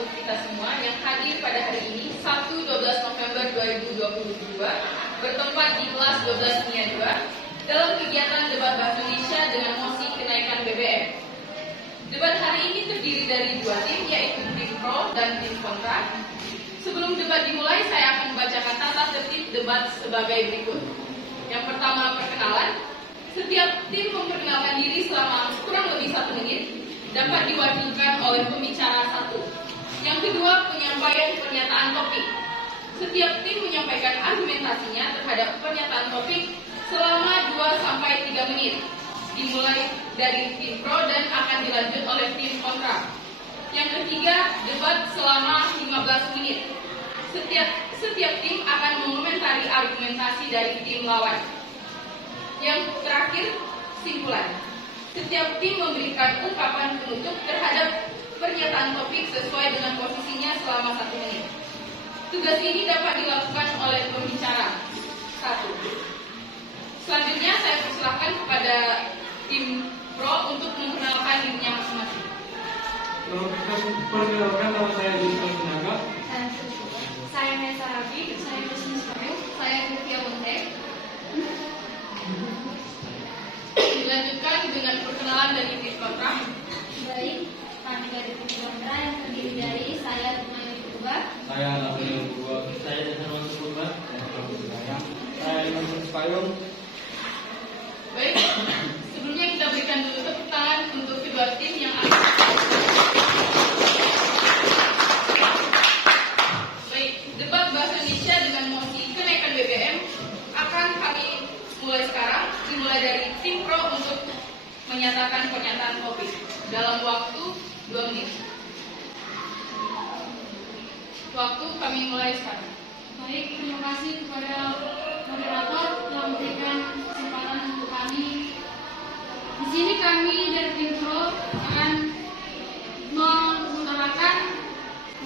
untuk kita semua yang hadir pada hari ini, Sabtu 12 November 2022, bertempat di kelas 12 Nia 2, dalam kegiatan debat Bahasa Indonesia dengan mosi kenaikan BBM. Debat hari ini terdiri dari dua tim, yaitu tim pro dan tim kontra. Sebelum debat dimulai, saya akan membacakan tata tertib debat sebagai berikut. Yang pertama, perkenalan. Setiap tim memperkenalkan diri selama kurang lebih 1 menit, dapat diwakilkan oleh pembicara 1. Yang kedua, penyampaian pernyataan topik. Setiap tim menyampaikan argumentasinya terhadap pernyataan topik selama 2-3 menit, dimulai dari tim pro dan akan dilanjut oleh tim kontra. Yang ketiga, debat selama 15 menit. Setiap tim akan mengomentari argumentasi dari tim lawan. Yang terakhir, kesimpulan. Setiap tim memberikan ungkapan penutup terhadap pernyataan topik sesuai dengan posisinya selama 1 menit. Tugas ini dapat dilakukan oleh pembicara 1. Selanjutnya saya persilahkan kepada tim pro untuk memperkenalkan dirinya masing-masing. Perkenalkan, nama saya Yusuf Tenaga. Saya Nesa Rafi, saya Bisnis Kayu, saya Kevia Montek. Dilanjutkan dengan perkenalan dari tim kontra. Baik, kami dari tim kontra yang terdiri dari saya Rumah Purba, Saya Nathaniel Purba. Saya Desarwan Purba. Saya Iman Payung. Baik, sebelumnya kita berikan dulu tepuk tangan untuk kedua tim yang akan. Baik, debat Bahasa Indonesia dengan mosi kenaikan BBM akan kami mulai sekarang. Dimulai dari tim pro untuk menyatakan pernyataan topik dalam waktu 2 menit. Waktu kami mulai sekarang. baik, terima kasih kepada moderator telah memberikan kesempatan untuk kami. Di sini kami dari tim pro akan mengutarakan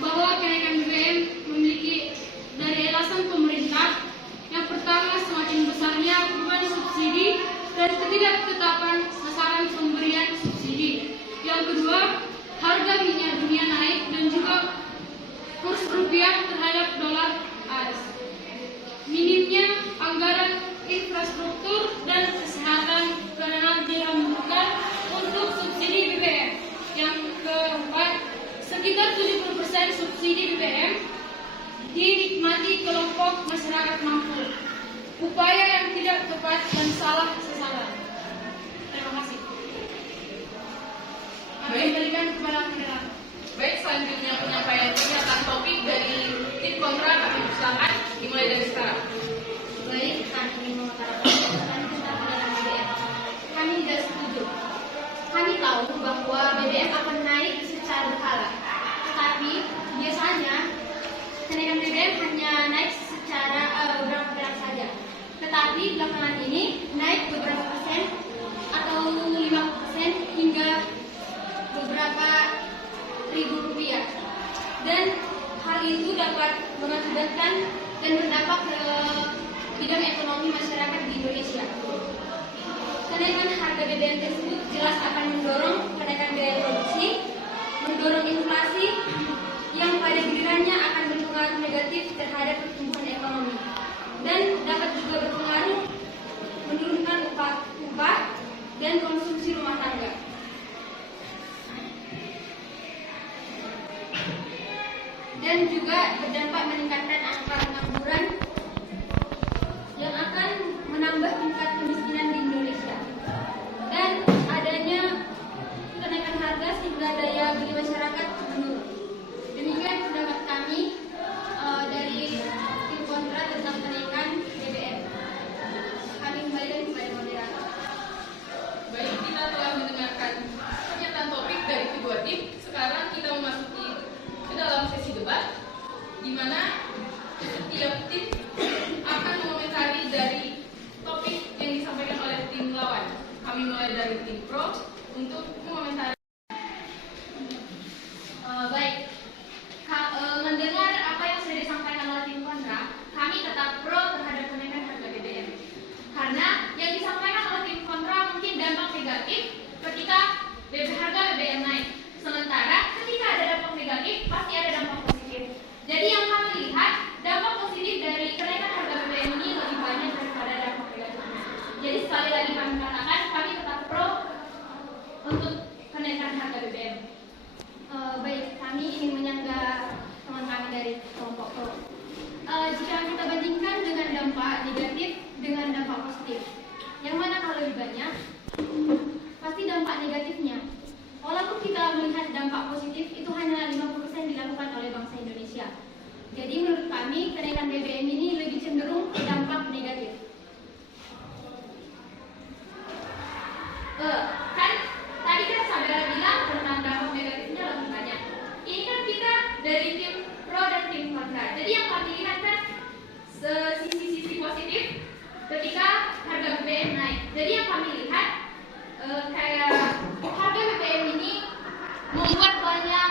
bahwa kenaikan BBM memiliki dari alasan pemerintah. Yang pertama, semakin besarnya beban subsidi dan ketidaktetapan sasaran pemberian subsidi. Yang kedua, harga minyak dunia naik dan juga kurs rupiah terhadap dolar AS. Minimnya anggaran infrastruktur dan kesehatan karena dihamburkan untuk subsidi BBM. Yang keempat, sekitar 70% subsidi BBM dinikmati kelompok masyarakat mampu. Upaya yang tidak tepat dan salah sasaran. Terima kasih. Kami kembalikan kepada moderator. Baik, selanjutnya penyampaian pernyataan topik dari tim kontra kami persilakan dimulai dari sekarang. Baik, kami mengutarakan pernyataan kita terhadap BBM. Kami tidak setuju. Kami tahu bahwa BBM akan naik secara berkala. Tetapi biasanya kenaikan BBM hanya naik secara beberapa perak saja. Tetapi belakangan ini naik beberapa persen atau 50% hingga beberapa ribu rupiah. Dan hal itu dapat mengakibatkan dan berdampak ke bidang ekonomi masyarakat di Indonesia. Kenaikan harga BBM tersebut jelas akan mendorong kenaikan biaya produksi, mendorong inflasi yang pada gilirannya akan berpengaruh negatif terhadap pertumbuhan ekonomi dan dapat juga berpengaruh menurunkan upah dan konsumsi rumah tangga. Dan juga berdampak meningkatkan angka pengangguran yang akan menambah tingkat kemiskinan di Indonesia. Dan adanya kenaikan harga sehingga daya beli masyarakat menurun. Demikian pendapat kami dari tim kontra tentang kenaikan BBM. Kami kembali kepada moderator. Baik, kita telah mendengarkan pernyataan topik dari kedua tim. Sekarang kita memasuki ke dalam sesi debat, di mana setiap tim akan mengomentari dari topik yang disampaikan oleh tim lawan. Kami mulai dari tim pro untuk mengomentari. kami ingin menyanggah teman kami dari kelompok pro. Jika kita bandingkan dengan dampak negatif dengan dampak positif, yang mana kalau lebih banyak? Pasti dampak negatifnya. Walaupun kita melihat dampak positif itu hanya 50% dilakukan oleh bangsa Indonesia. Jadi menurut kami kenaikan BBM ini lebih cenderung dampak negatif. Kan tadi kan saudara bilang tentang dampak negatifnya lebih banyak. Ini kan kita dari tim pro dan tim kontra. Jadi yang kami lihat kan sisi-sisi positif ketika harga BBM naik. Jadi yang kami lihat kayak harga BBM ini membuat banyak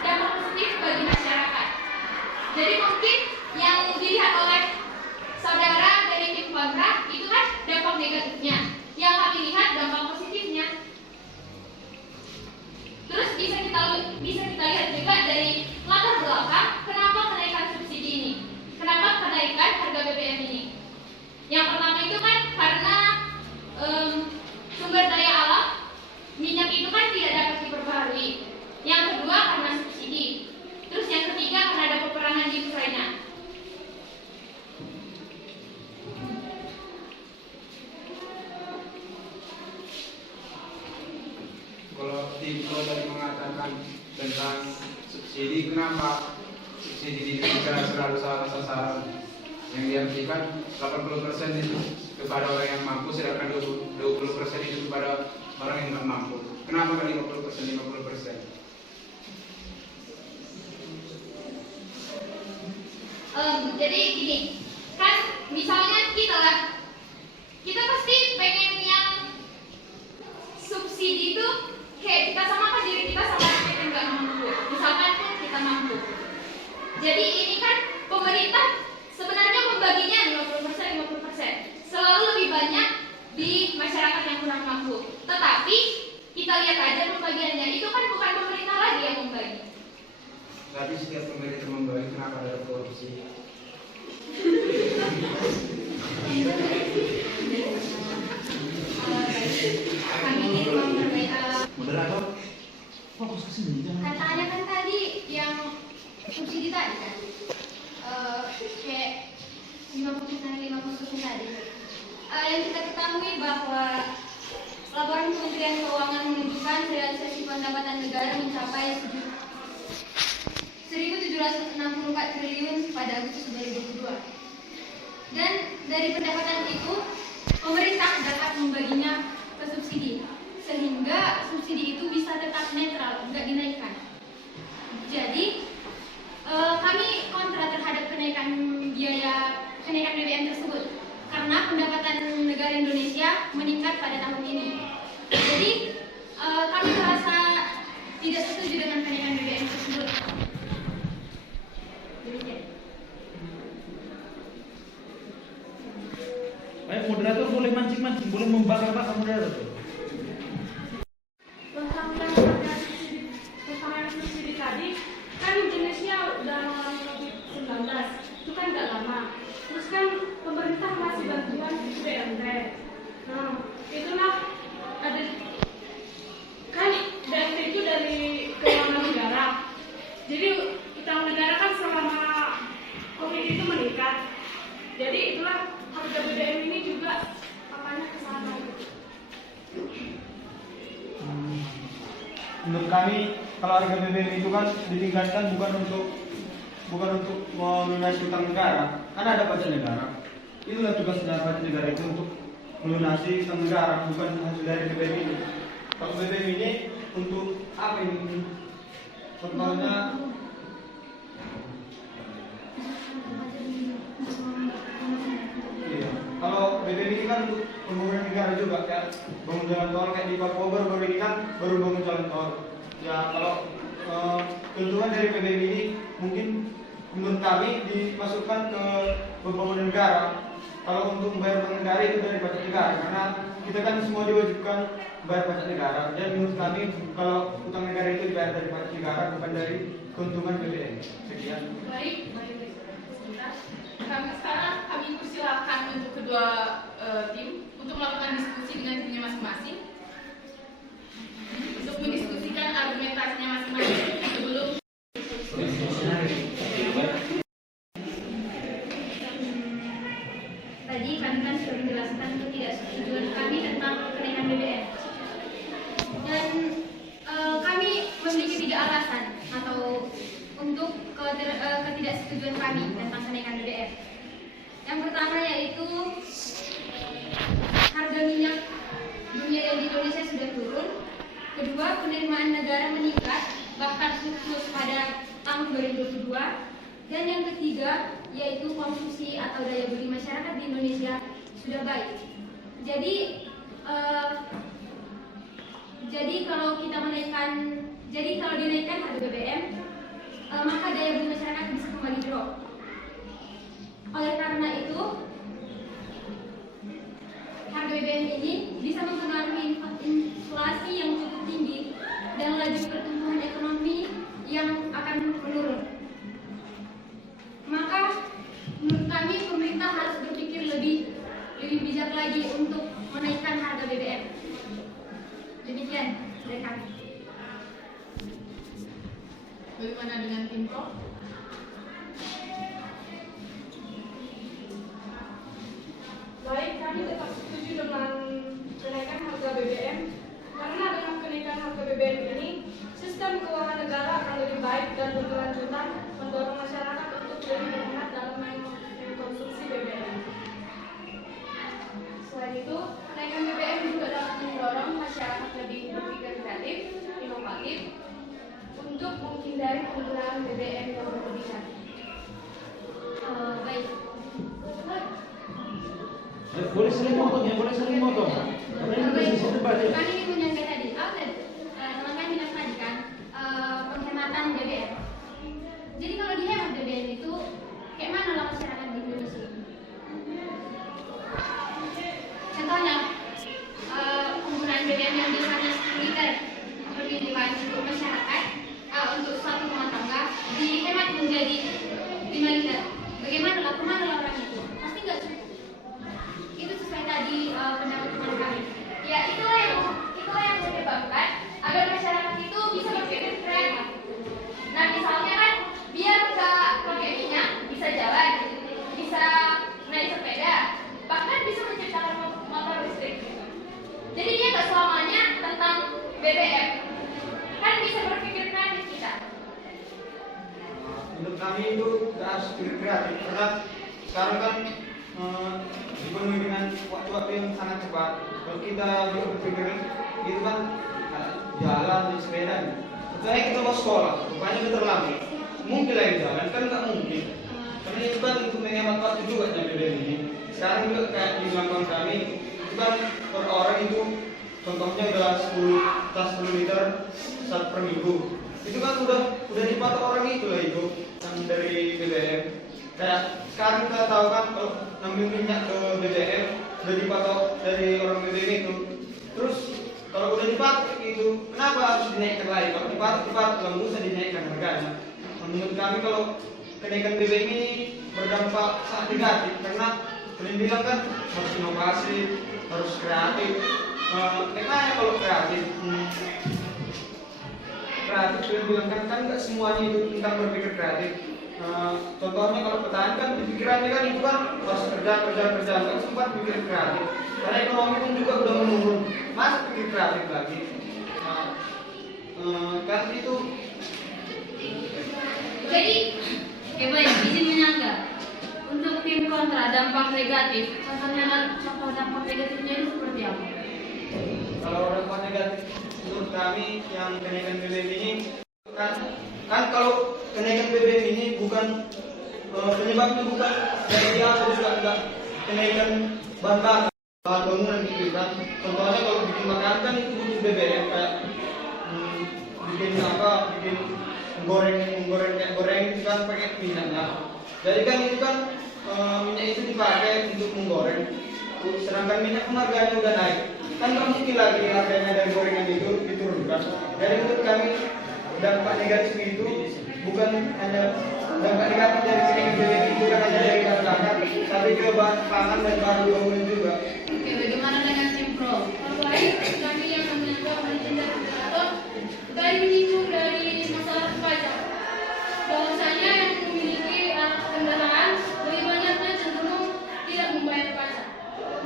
dampak positif bagi masyarakat. Jadi mungkin yang dilihat oleh saudara dari tim kontra itu kan dampak negatifnya. Yang kami lihat dampak positifnya. Terus bisa kita lihat juga dari latar belakang kenapa kenaikan subsidi ini, kenapa kenaikan harga BBM ini. Yang pertama itu kan karena sumber daya alam minyak itu kan tidak dapat diperbaharui. Yang kedua karena subsidi. Terus yang ketiga karena ada peperangan di Ukraina. Kalau tim pro tadi mengatakan tentang subsidi, kenapa subsidi di Indonesia selalu salah sasaran? Yang diartikan 80% itu kepada orang yang mampu, sedangkan 20% itu kepada orang yang tidak mampu. Kenapa kan 50%? Jadi gini, kan misalnya kita pasti pengen yang subsidi itu kayak kita samakan diri kita sama orang yang nggak mampu. Misalkan pun kita mampu. Jadi ini kan pemerintah sebenarnya membaginya 50%, selalu lebih banyak di masyarakat yang kurang mampu. Tetapi kita lihat aja pembagiannya itu kan bukan pemerintah lagi yang membagi. Tapi setiap pemerintah membagi, kenapa ada korupsi? Kami ingin memperbaiki. Moderator, fokus ke sini. Katanya kan tadi yang subsidi tadi kan, kayak 50% tadi. Yang kita ketahui bahwa laporan Kementerian Keuangan menunjukkan realisasi pendapatan negara mencapai 1.764 triliun pada Agustus 2022. Dan dari pendapatan itu, pemerintah dapat membaginya ke subsidi, sehingga subsidi itu bisa tetap netral, nggak dinaikkan. Jadi, kami kontra terhadap kenaikan BBM tersebut, karena pendapatan negara Indonesia meningkat pada tahun ini. Jadi, kami merasa tidak setuju dengan kenaikan BBM tersebut. Baik, moderator boleh mancing-mancing, boleh membakar-bakar moderator. Tentang subsidi tadi, kan Indonesia udah mengalami COVID-19, itu kan nggak lama. Terus kan pemerintah masih bantuan BMT. Nah, itulah ada kan BMT itu dari keuangan negara. Jadi utang negara kan selama COVID itu meningkat. Jadi itulah harga BBM ini juga apanya ke sana gitu. Menurut kami kalau harga BBM itu kan ditingkatkan bukan untuk melunasi utang negara, karena ada pajak negara. Itulah tugas dari pajak negara itu untuk melunasi utang negara, bukan hasil dari BBM ini. Kalau BBM ini untuk apa ini? Contohnya iya. Kalau BBM ini kan untuk pembangunan negara juga, ya bangun jalan tol kayak di Papua baru ini kan baru bangun jalan tol. Ya kalau keuntungan dari BBM ini mungkin menurut kami dimasukkan ke pembangunan negara. Kalau untuk membayar utang negara itu dari pajak negara, karena kita kan semua diwajibkan bayar pajak negara. Dan menurut kami kalau utang negara itu dibayar dari pajak negara, bukan dari keuntungan BBM. Sekian. Baik. Sekarang kami persilahkan untuk kedua tim untuk melakukan diskusi dengan timnya masing-masing untuk mendiskusikan argumentasinya masing-masing sebelum persetujuan kami tentang kenaikan BBM. Yang pertama yaitu harga minyak dunia yang di Indonesia sudah turun. Kedua, penerimaan negara meningkat, bahkan surplus pada tahun 2022. Dan yang ketiga, yaitu konsumsi atau daya beli masyarakat di Indonesia sudah baik. Jadi kalau dinaikkan harga BBM, maka daya beli masyarakat bisa kembali drop. Oleh karena itu, harga BBM ini bisa mempengaruhi inflasi yang cukup tinggi dan laju pertumbuhan ekonomi yang akan menurun. Maka menurut kami pemerintah harus berpikir lebih bijak lagi untuk menaikkan harga BBM. Demikian dari kami. Bagaimana dengan tim Pro? Baik, kami tetap setuju dengan kenaikan harga BBM karena dengan kenaikan harga BBM ini sistem keuangan negara akan lebih baik dan berkelanjutan mendorong masyarakat untuk lebih berhemat dalam mengkonsumsi BBM. Selain itu, kenaikan BBM juga dapat mendorong masyarakat lebih berpikir kreatif, inovatif, untuk menghindari penggunaan BBM yang berlebihan. Baik. Boleh saling motong ya, boleh saling motong. Karena ini Baik. masih debat ya. Kami ingin menyangka tadi. Teman kami bilang tadi kan penghematan BBM. Jadi kalau dihemat BBM itu, kayak mana lah masyarakat di Indonesia? Contohnya, penggunaan BBM yang biasanya 10 liter per mingguan untuk masyarakat, untuk satu rumah tangga, dihemat menjadi 5 liter. Bagaimana lah, kemana lah orang itu? Pasti nggak cukup. Itu sesuai tadi pendapat teman kami. Ya itulah yang menyebabkan agar masyarakat itu bisa berpikir kreatif. Nah misalnya kan, biar nggak pakai minyak, bisa jalan, bisa naik sepeda, bahkan bisa menciptakan motor listrik. Jadi dia nggak selamanya tentang BBM. Kan bisa berpikir kreatif kita. Menurut kami itu nggak harus pikir kreatif karena sekarang kan dipenuhi dengan waktu-waktu yang sangat cepat. Kalau kita juga berpikir itu kan jalan di sepeda, misalnya kita mau sekolah, rupanya kita terlambat, mungkin lagi jalan kan nggak mungkin. Karena itu kan untuk menghemat waktu juga BBM ini. Sekarang juga kayak di Lampang kami itu kan per orang itu contohnya udah 10 liter saat per minggu. Itu kan udah dipatok orang itu lah itu yang dari BBM. Kayak sekarang kita tahu kan kalau ngambil minyak ke BBM udah dipatok dari orang BBM itu. Terus kalau udah dipatok itu, kenapa harus dinaikkan lagi? Kalau dipatok nggak usah dinaikkan harganya. Menurut kami kalau kenaikan BBM ini berdampak sangat negatif karena kalian bilang kan harus inovasi, harus kreatif. Bagaimana kalau kreatif? Kreatif kalian bilang kan nggak semuanya itu tentang berpikir kreatif. Contohnya kalau petani kan pikirannya kan itu kan harus kerja nggak sempat pikir kreatif karena ekonomi pun juga udah menurun, masa pikir kreatif lagi. Kan itu Jadi, baik, izin menyanggah. Untuk tim kontra dampak negatif, contoh dampak negatifnya itu seperti apa? kalau dampak negatif menurut kami yang kenaikan BBM ini kan kalau kenaikan BBM ini bukan penyebabnya bukan dari apa juga enggak kenaikan bahan bakar bahan bangunan gitu kan. Contohnya kalau bikin makanan kan itu butuh BBM kayak bikin goreng kayak goreng itu kan pakai minyaknya. Jadi kan itu kan minyak itu dipakai untuk menggoreng. Sedangkan minyak pun harganya udah naik. Kan nggak mungkin lagi harganya dari gorengan itu diturunkan. Jadi menurut kami dampak negatif itu bukan hanya dampak negatif dari kenaikan BBM itu bukan hanya dari bahan bakar, tapi ke bahan pangan dan bahan bangunan juga. Oke, bagaimana dengan tim pro? Baik, kami yang menanggapi agenda regulator tadi menyinggung dari masalah pajak. Bahwasanya yang memiliki kendaraan lebih banyaknya cenderung tidak membayar pajak.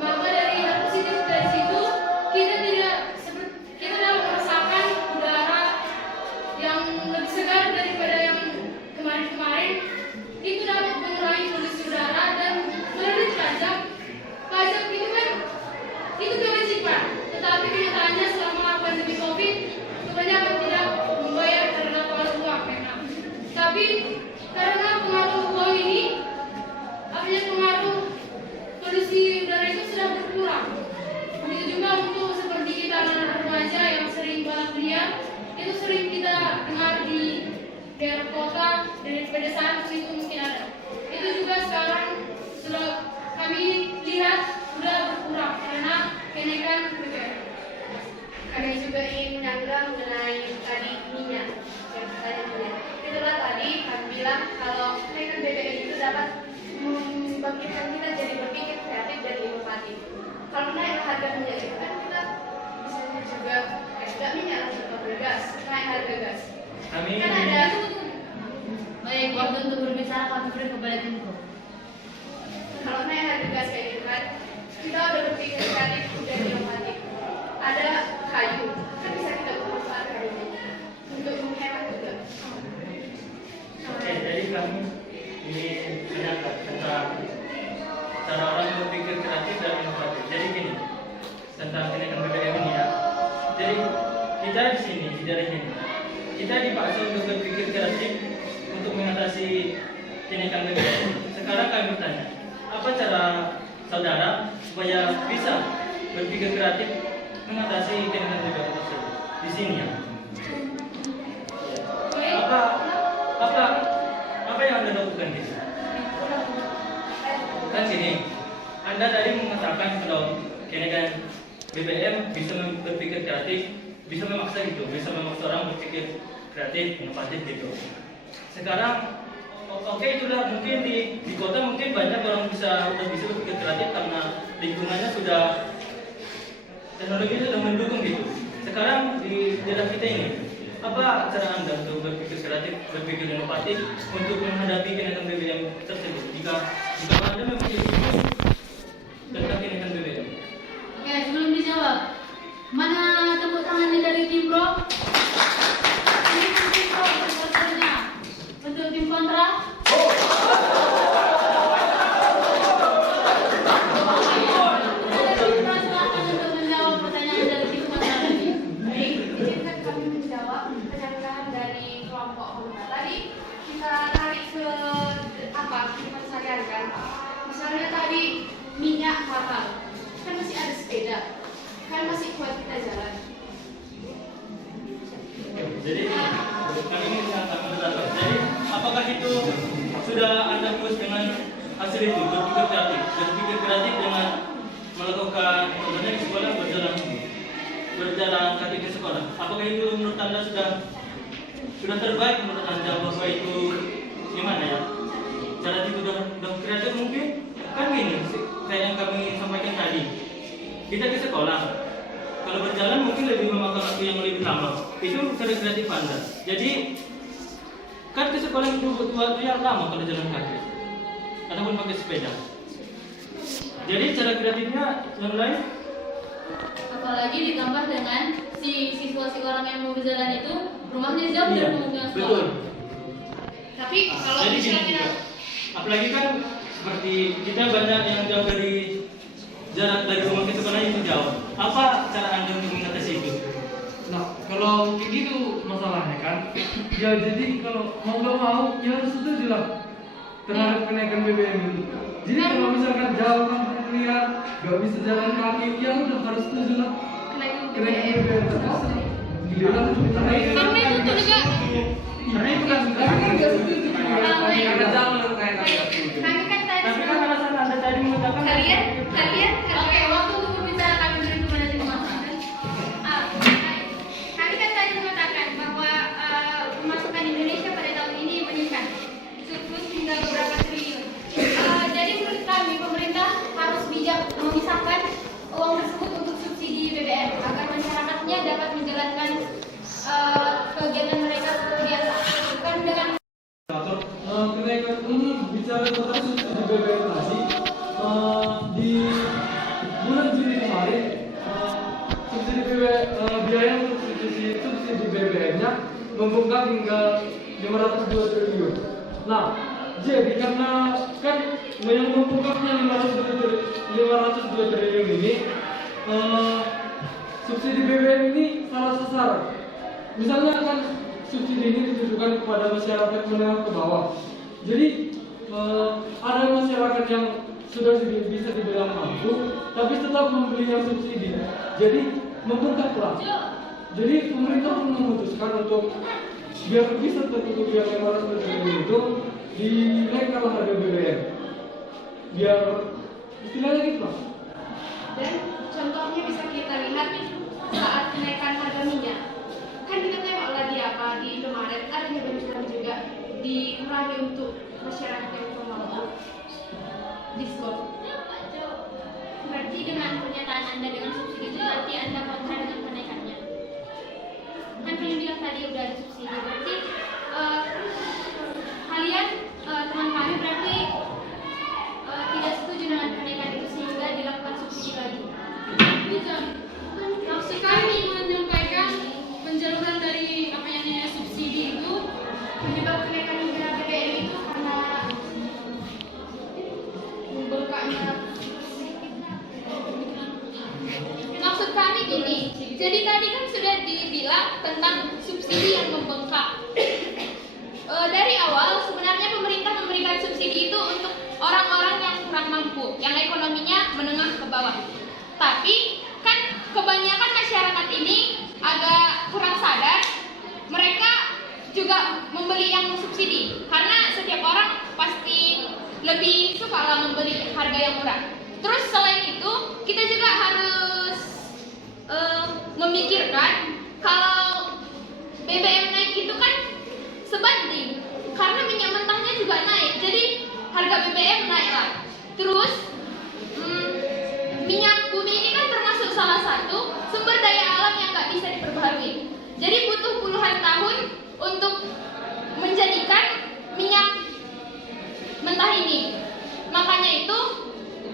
Maka dari hal positif dari situ kita dapat merasakan udara yang lebih segar daripada yang kemarin-kemarin. Itu Tapi karena pengaruh uang ini, artinya pengaruh polusi udara itu sudah berkurang. Begitu juga untuk seperti kita anak remaja yang sering balap liar, itu sering kita dengar di daerah kota dan di pedesaan itu mungkin ada. Itu juga sekarang sudah kami lihat sudah berkurang karena kenaikan BBM. Kami juga ingin menyanggah mengenai tadi minyak yang tadi minyak. Itulah tadi kami bilang kalau kenaikan BBM itu dapat membangkitkan kita jadi berpikir kreatif dan inovatif. Kalau naik harga minyak itu kan kita bisa juga tidak minyak atau bergas, naik harga gas. Kami Kan ada Baik, waktu untuk berbicara kami beri kepada Timko. kalau naik harga gas kayak gitu kan, kita udah berpikir kreatif dan inovatif. Ada kayu, kan bisa kita manfaat kayu untuk menghemat juga. Oke, jadi kami ingin menyampaikan tentang cara orang berpikir kreatif dan inovatif. Jadi gini, tentang kenaikan BBM ini ya. Jadi kita di sini, di daerah ini, kita dipaksa untuk berpikir kreatif untuk mengatasi kenaikan BBM. Sekarang kami bertanya, apa cara saudara supaya bisa berpikir kreatif mengatasi kenaikan BBM tersebut? Di sini ya. Apa yang Anda lakukan di sini? Kan sini, Anda tadi mengatakan kalau kenaikan BBM bisa berpikir kreatif, bisa memaksa gitu, bisa memaksa orang berpikir kreatif, inovatif gitu. Sekarang, oke itulah mungkin di kota mungkin banyak orang bisa berpikir kreatif karena lingkungannya sudah teknologi sudah mendukung gitu. Sekarang di daerah kita ini, apa cara Anda untuk berpikir kreatif, berpikir inovatif untuk menghadapi kenaikan BBM tersebut? Jika Anda mempunyai ide tentang kenaikan BBM. Oke, sebelum dijawab, mana tepuk tangannya dari tim pro? Ini tim pro supporternya. Untuk tim kontra? Ada tim pro, silakan untuk menjawab pertanyaan dari tim kontra tadi. Baik, izinkan kami menjawab penyanggahan dari kelompok kontra tadi. Kita tarik ke kehidupan sehari-hari kan. Misalnya tadi minyak mahal, kan masih ada sepeda, kan masih kuat kita jalan. Jadi, kami ini sangat menjelaskan. Jadi, apakah itu sudah Anda puas dengan hasil itu? Berpikir kreatif dengan melakukan sebenarnya di sekolah berjalan kaki ke sekolah. Apakah itu menurut Anda sudah terbaik menurut Anda bahwa itu gimana ya? Cara itu sudah kreatif mungkin kan gini, kayak yang kami sampaikan tadi. Kita ke sekolah, kalau berjalan mungkin lebih memakan waktu yang lebih lama. Itu cara kreatif Anda. Jadi kan ke sekolah itu butuh waktu yang lama kalau jalan kaki ataupun pakai sepeda. Jadi cara kreatifnya yang lain. Apalagi ditambah dengan si orang yang mau berjalan itu rumahnya jauh dari pemukiman sekolah. Betul. Tapi kalau Jadi gini misalnya juga. Apalagi kan seperti kita banyak yang jauh dari jarak dari rumah ke sekolah itu jauh. Apa cara Anda untuk mengatasi itu? Nah, kalau kayak gitu masalahnya kan, ya jadi kalau mau nggak mau, ya harus setuju lah terhadap kenaikan BBM itu. Jadi kalau misalkan jauh kan lihat, nggak bisa jalan kaki, ya udah harus setuju lah kenaikan BBM terpaksa. Karena itu tuh juga karena itu kan nggak setuju. Karena jalan kayak nggak setuju. Kami kan tadi Tapi kan alasan Anda tadi mengatakan kalian Oke, waktu untuk berbicara kami beri kepada tim kontra. kami kan tadi mengatakan bahwa pemasukan Indonesia pada tahun ini meningkat surplus hingga beberapa triliun. Jadi menurut kami pemerintah harus bijak memisahkan uang tersebut untuk subsidi BBM agar masyarakatnya dapat menjalankan kegiatan mereka seperti biasa. Bukan dengan Kenaikan ini bicara tentang subsidi BBM tadi di bulan Juli kemarin subsidi biaya untuk subsidi BBM-nya membengkak hingga 502 triliun. Nah, jadi karena kan yang membengkaknya 502 triliun ini subsidi BBM ini salah sasaran. Misalnya kan subsidi ini ditujukan kepada masyarakat menengah ke bawah. Jadi ada masyarakat yang sudah bisa dibilang mampu, tapi tetap membeli yang subsidi. Jadi membengkaklah. Jadi pemerintah pun memutuskan untuk biar bisa tertutupi yang 500 triliun itu dinaikkanlah harga BBM. Biar istilahnya gitu lah. Dan contohnya bisa kita lihat saat kenaikan harga minyak. Kan kita tengoklah di Indomaret ada BBM juga dikurangi untuk masyarakat yang mampu. Diskon. Berarti dengan pernyataan Anda dengan subsidi itu berarti Anda kontra dengan kenaikannya. Kan kalian bilang tadi udah ada subsidi, berarti kalian teman kami berarti tidak setuju dengan kenaikan itu sehingga dilakukan subsidi lagi. Tidak. Maksud kami menyampaikan penjaluran dari apa yang namanya subsidi itu Penyebab kenaikan harga BBM itu karena membengkaknya. Maksud kami gini, jadi tadi kan sudah dibilang tentang subsidi yang membengkak. Dari awal sebenarnya pemerintah memberikan subsidi itu untuk orang-orang yang kurang mampu, yang ekonominya menengah ke bawah. Tapi kan kebanyakan masyarakat ini agak kurang sadar, mereka juga membeli yang subsidi karena setiap orang pasti lebih suka lah membeli harga yang murah. Terus selain itu kita juga harus memikirkan kalau BBM naik itu kan sebanding karena minyak mentahnya juga naik, jadi harga BBM naik lah. Terus minyak bumi ini kan termasuk salah satu sumber daya alam yang nggak bisa diperbaharui. Jadi butuh puluhan tahun untuk menjadikan minyak mentah ini. Makanya itu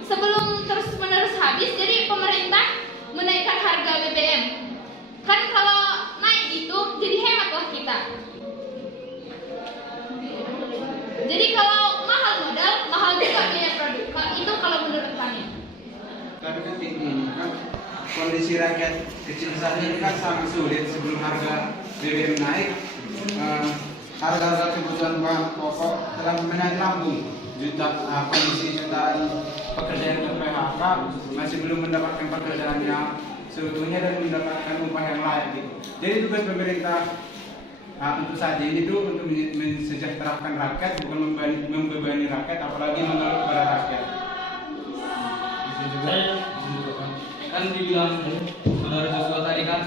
sebelum terus-menerus habis, jadi pemerintah menaikkan harga BBM. Kan kalau naik gitu, jadi hematlah kita. Jadi kalau mahal modal, mahal juga biaya produk. Itu kalau menurut kami. Tapi kan ini kan kondisi rakyat kecil saja ini kan sangat sulit sebelum harga BBM naik. Harga-harga kebutuhan bahan pokok telah menaik lambung. Kondisi jutaan pekerja yang PHK masih belum mendapatkan pekerjaannya seutuhnya dan mendapatkan upah yang layak gitu. Jadi tugas pemerintah untuk saat ini tuh untuk mensejahterakan rakyat, bukan membebani rakyat, apalagi mengeluh kepada rakyat. Kan dibilang saudara Joshua tadi kan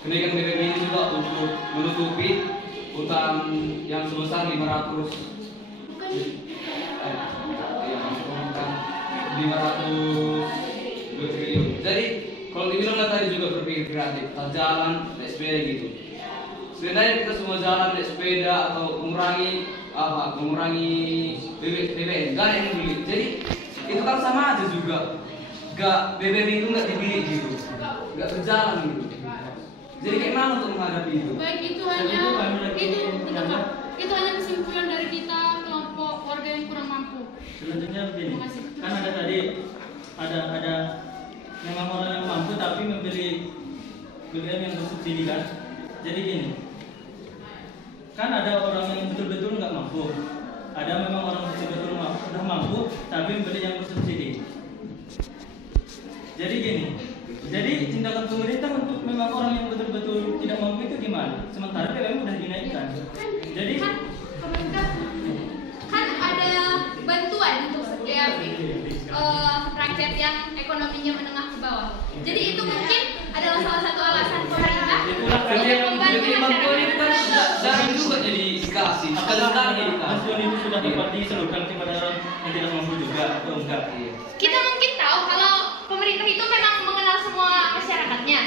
kenaikan BBM ini juga untuk menutupi utang yang sebesar 500 triliun. Jadi kalau dibilang tadi juga berpikir kreatif, jalan, naik sepeda gitu. Sebenarnya kita semua jalan, naik sepeda atau mengurangi BBM, gak ada yang beli. Jadi itu kan sama aja juga. Gak BBM itu nggak dibeli gitu, nggak berjalan gitu. Jadi kayak mana untuk menghadapi itu? baik itu hanya kesimpulan dari kita kelompok warga yang kurang mampu. Selanjutnya begini, Terima kasih. kan ada tadi ada memang orang yang mampu tapi membeli BBM yang bersubsidi kan. Jadi gini, kan ada orang yang betul-betul nggak mampu, ada memang orang betul-betul sudah mampu tapi membeli yang bersubsidi. Jadi gini, jadi tindakan pemerintah untuk memang orang yang betul-betul tidak mampu itu gimana? Sementara BBM sudah dinaikkan. Jadi Kan pemerintah kan ada bantuan untuk setiap rakyat yang ekonominya menengah ke bawah. Jadi itu mungkin adalah salah satu alasan pemerintah untuk membantu Bantuan itu kan masyarakat. jarang juga jadi dikasih, sekali-sekali dikasih. bantuan itu sudah dapat disalurkan kepada orang yang tidak mampu juga atau enggak? Kita mungkin tahu kalau pemerintah itu memang mengenal semua masyarakatnya.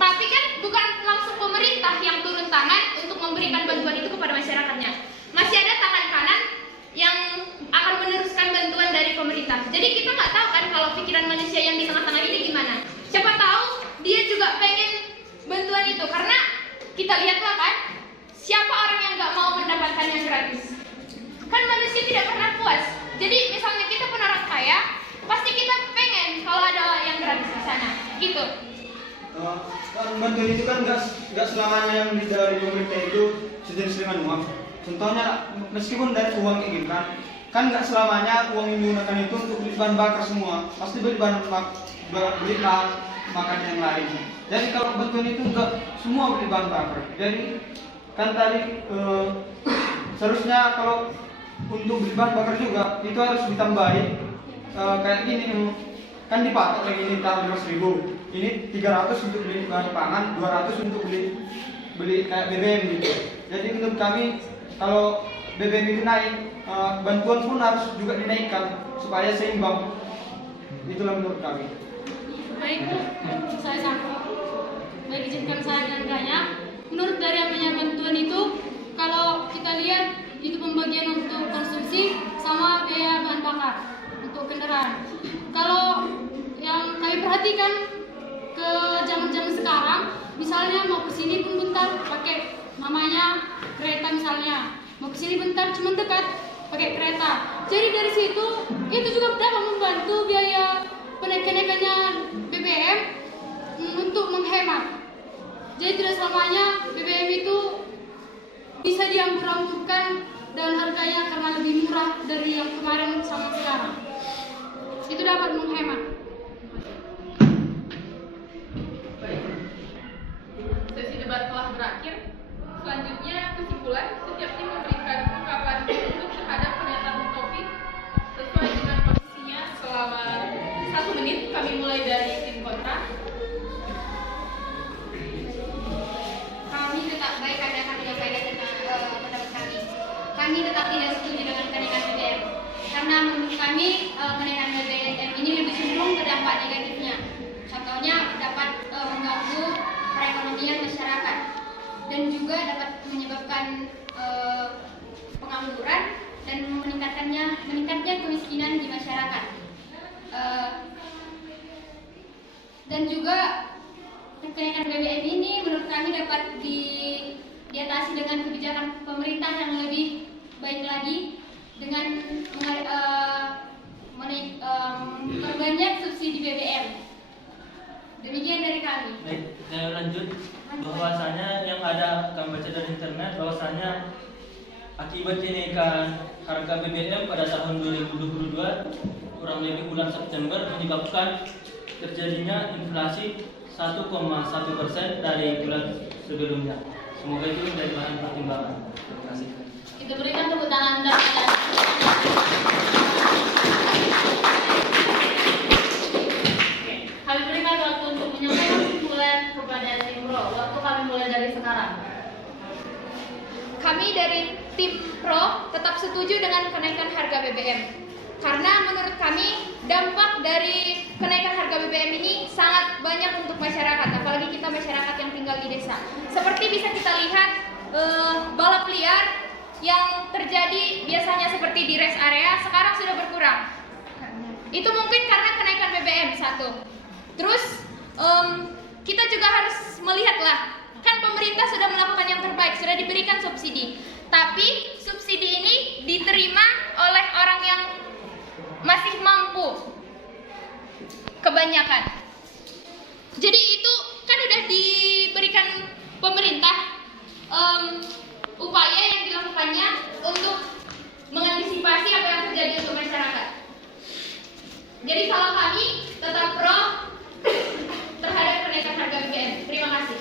Tapi kan bukan langsung pemerintah yang turun tangan untuk memberikan bantuan itu kepada masyarakatnya. Masih ada tangan kanan yang akan meneruskan bantuan dari pemerintah. Jadi kita nggak tahu kan kalau pikiran manusia yang di tengah-tengah ini gimana. Siapa tahu dia juga pengen bantuan itu, karena kita lihatlah kan siapa orang yang nggak mau mendapatkan yang gratis. Kan manusia tidak pernah puas. Jadi misalnya kita pun orang kaya, pasti kita pengen kalau ada yang gratis di sana, gitu. Kan bantuan itu kan nggak selamanya yang dari pemerintah itu sejenis dengan uang. Contohnya, meskipun dari uang kayak gitu kan nggak selamanya uang yang digunakan itu untuk beli bahan bakar semua, pasti beli bahan makan yang lain. Jadi kalau bantuan itu nggak semua beli bahan bakar. Jadi kan tadi seharusnya kalau untuk beli bahan bakar juga itu harus ditambahin kayak gini, kan dipatok lagi ini taruh 5.000, ini 300 untuk beli bahan pangan, 200 untuk beli kayak BBM gitu. Jadi menurut kami kalau BBM itu naik, bantuan pun harus juga dinaikkan supaya seimbang. Itulah menurut kami. Baik, saya sangka. Baik, izinkan saya dan Ganya. Menurut dari apanya bantuan itu, kalau kita lihat itu pembagian untuk konsumsi sama biaya bahan bakar untuk kendaraan. Kalau yang kami perhatikan ke zaman-zaman sekarang, misalnya mau ke sini pun bentar pakai namanya kereta misalnya, mau ke sini bentar cuma dekat pakai kereta. Jadi dari situ itu juga dapat membantu biaya kenaikannya BBM untuk menghemat. Jadi tidak selamanya BBM itu bisa diambur-amburkan dan harganya karena lebih murah dari yang kemarin sama sekarang. Itu dapat menghemat. Baik. Sesi debat telah berakhir. Selanjutnya kesimpulan, setiap tim memberikan ungkapan untuk terhadap pernyataan topik sesuai dengan posisinya selama 1 menit. Kami mulai dari tim kontra. Kami tetap baik karena kami menyampaikan tentang pendapat kami. Kami tetap tidak setuju dengan kenaikan BBM karena menurut kami kenaikan BBM ini lebih cenderung ke dampak negatifnya. Contohnya dapat mengganggu perekonomian masyarakat dan juga dapat menyebabkan pengangguran dan meningkatnya kemiskinan di masyarakat. Dan juga kenaikan BBM ini menurut kami dapat diatasi dengan kebijakan pemerintah yang lebih baik lagi dengan memperbanyak subsidi BBM. Demikian dari kami. Baik, saya lanjut bahwasanya yang ada kami baca dari internet bahwasanya akibat kenaikan harga BBM pada tahun 2022 kurang lebih bulan September menyebabkan terjadinya inflasi 1,1% dari bulan sebelumnya. Semoga itu menjadi bahan pertimbangan. Terima kasih. Kita berikan tepuk tangan dan kami berikan waktu untuk menyampaikan kesimpulan kepada tim Pro. Waktu kami mulai dari sekarang. Kami dari tim Pro tetap setuju dengan kenaikan harga BBM. Karena menurut kami dampak dari kenaikan harga BBM ini sangat banyak untuk masyarakat, apalagi kita masyarakat yang tinggal di desa. Seperti bisa kita lihat balap liar yang terjadi biasanya seperti di rest area sekarang sudah berkurang. Itu mungkin karena kenaikan BBM satu. Terus kita juga harus melihatlah, kan pemerintah sudah melakukan yang terbaik, sudah diberikan subsidi. Tapi subsidi ini diterima oleh orang yang masih mampu kebanyakan. Jadi itu kan udah diberikan pemerintah upaya yang dilakukannya untuk mengantisipasi apa yang terjadi untuk masyarakat. Jadi kalau kami tetap pro terhadap kenaikan harga BBM. Terima kasih.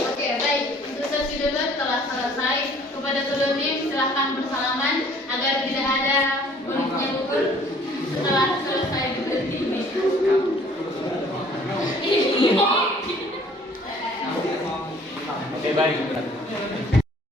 Oke, baik. Untuk sesi debat telah selesai. Kepada kedua tim silahkan bersalaman agar tidak ada kulitnya gugur setelah selesai debat ini. Oke, baik.